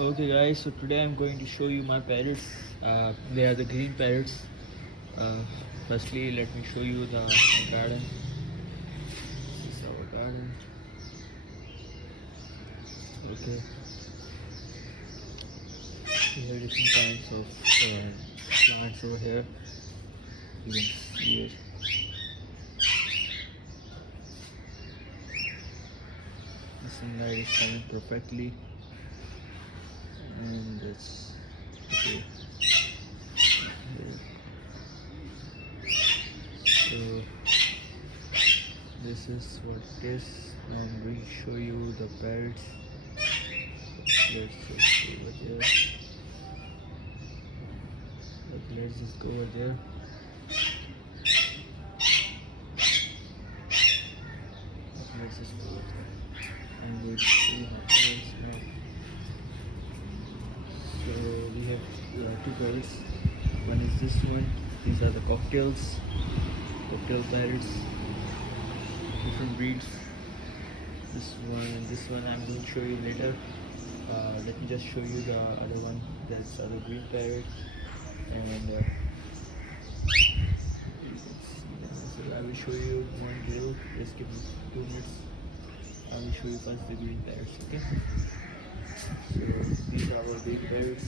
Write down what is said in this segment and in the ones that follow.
Okay guys, so today I'm going to show you my parrots. They are the green parrots. uh, Firstly, let me show you the garden. This is our garden. Okay, we have different kinds of plants over here. You can see it. The sunlight is coming perfectly, and it's okay. So this is what it is. I'm going to show you the parrots. Let's just go over there. Okay, let's just go over there. Let's just go over there. I'm going to show you my parrots now. So we have two parrots. One is this one. These are the cocktail parrots, different breeds. This one and this one I'm going to show you later. Let me just show you the other one. That's the green parrot, and so I will show you one drill. Just give me 2 minutes. I will show you first the green parrots. Okay. So these are our big parrots.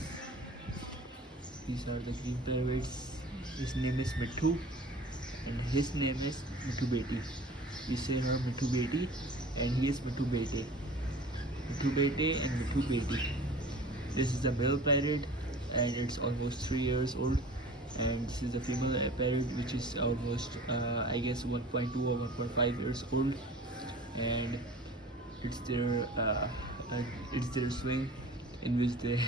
These are the green parrots. His name is Mithu, and his name is Mithu Beti. We say her Mithu Beti, and he is Mithu Bete. Mithu Bete and Mithu Beti. This is a male parrot, and it's almost 3 years old. And this is a female parrot, which is almost I guess 1.2 or 1.5 years old. And it's their swing in which they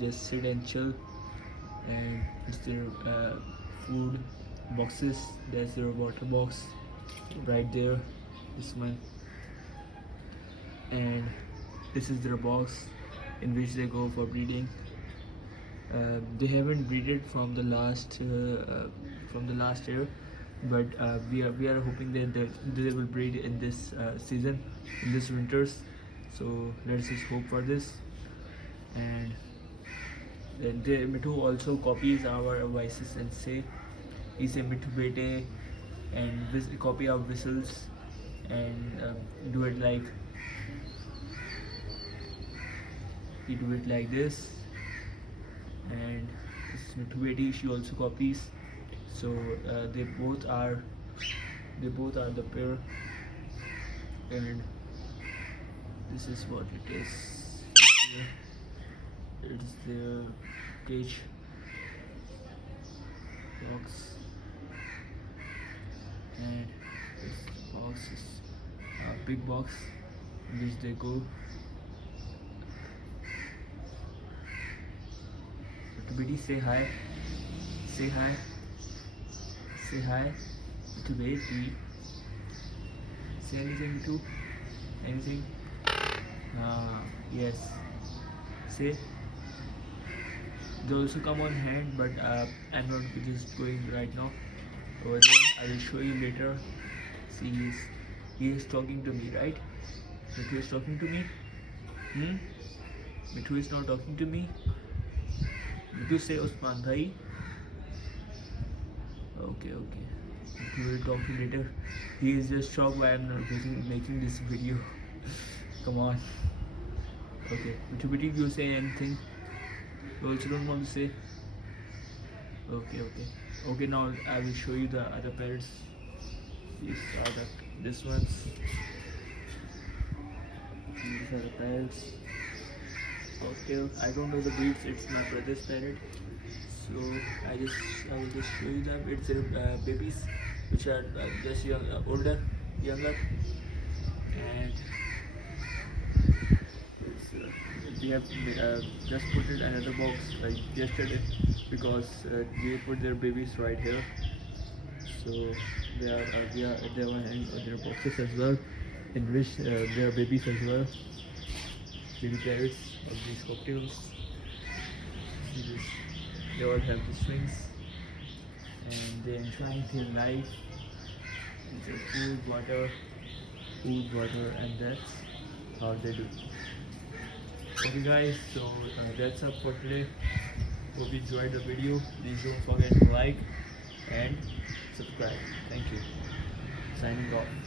just sit and chill, and it's their food boxes. There's their water box right there, this one, and this is their box in which they go for breeding. They haven't breeded from the last year, but we are hoping that they will breed in this season, in this winters. So let's just hope for this. And Mithu also copies our voices and say, he say Mithu Bete, and copy our whistles, and do it like he do it like this. And this is Mithu Beti, she also copies. So they both are the pair, and this is what it is. It's the cage box, and this box is a big box in which they go. To Biddy, say hi. Say hi. Say hi to Betty. Say anything to? Anything? Yes. Say. They also come on hand, but I'm not just going right now over there. I will show you later. See, he is talking to me, right? Mithu is talking to me. Mithu is not talking to me. Mithu, say Usman bhai. Okay. We will talk to you later. He is just shocked why I'm not making this video. Come on. Okay. Mithu Biti, you say anything? You also don't want to say? Okay, now I will show you the other parrots. These are this ones. These are the parrots. Cocktail. I don't know the breeds. It's my brother's parrot. So I will just show you them. It's their babies, which are just younger, and we have just put it in another box like yesterday, because we put their babies right here. So they are in their boxes as well, in which there are babies as well, baby parrots of these cocktails. See this. They all have the swings, and they enjoy their life. It's a food, water, and that's how they do. Okay guys, so that's up for today. Hope you enjoyed the video. Please don't forget to like and subscribe. Thank you. Signing off.